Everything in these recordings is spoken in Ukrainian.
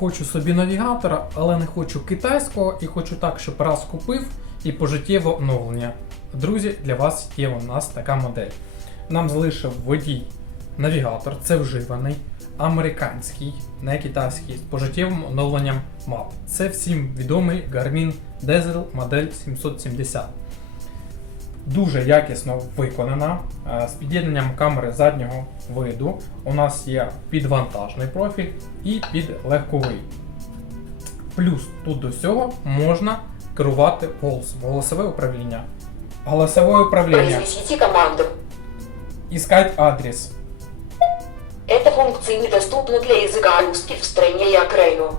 хочу собі навігатора, але не хочу китайського і хочу так, щоб раз купив і пожиттєво оновлення. Друзі, для вас є у нас така модель. Нам залишив водій навігатор, це вживаний, американський, не китайський, з пожиттєвим оновленням мап. Це всім відомий Garmin Diesel модель 770. Дуже якісно виконана е, з під'єднанням камери заднього виду. У нас є підвантажний профіль і підлегковий. Плюс тут до всього можна керувати голосом, голосове управління. Голосовое управление. Произнесите команду. Искать адрес. Эта функция недоступна для языка русский в стране краю.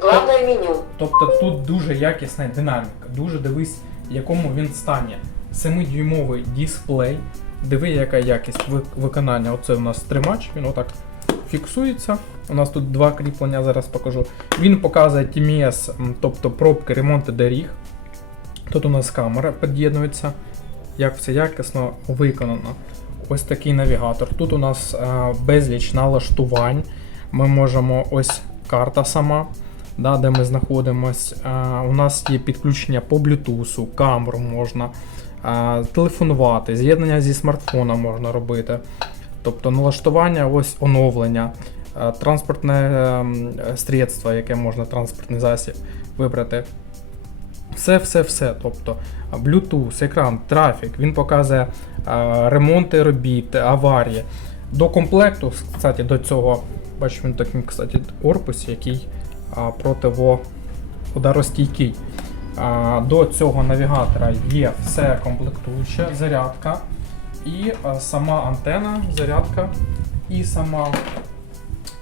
Главное меню. Тобто тут дуже якісна динаміка, дуже дивись, в якому він стані. 7-дюймовий дисплей. Диви, яка якість ви- виконання. Оце у нас тримач, він отак фіксується. У нас тут два кріплення, зараз покажу. Він показує TMS, тобто пробки ремонту доріг. Тут у нас камера під'єднується. Як все якісно виконано. Ось такий навігатор. Тут у нас е, безліч налаштувань. Ми можемо ось карта сама, да, де ми знаходимось. У нас є підключення по Bluetooth, камеру можна телефонувати, з'єднання зі смартфоном можна робити. Тобто налаштування, ось оновлення, транспортне ем, средство, яке можна транспортний засіб вибрати. Все, все, все. Тобто Bluetooth, екран, трафік, він показує е, ремонти робіт, аварії. До комплекту, кстати, до цього, бачу, він такий, кстати, корпус, який противоударостійкий. До цього навігатора є все комплектуюче, зарядка і сама антена, зарядка, і сама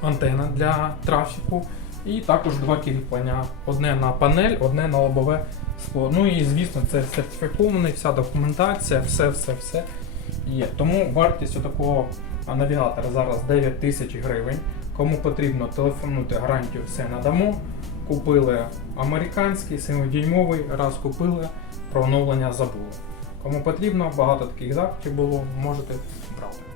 антена для трафіку. І також два кріплення: одне на панель, одне на лобове скло. Ну і звісно, це сертифікований, вся документація, все, все, все є. Тому вартість такого навігатора зараз 9 тисяч гривень. Кому потрібно телефонувати, гарантію все надамо. Купили американський 7-дюймовий, раз купили, про оновлення забули. Кому потрібно, багато таких запитів було, можете брати.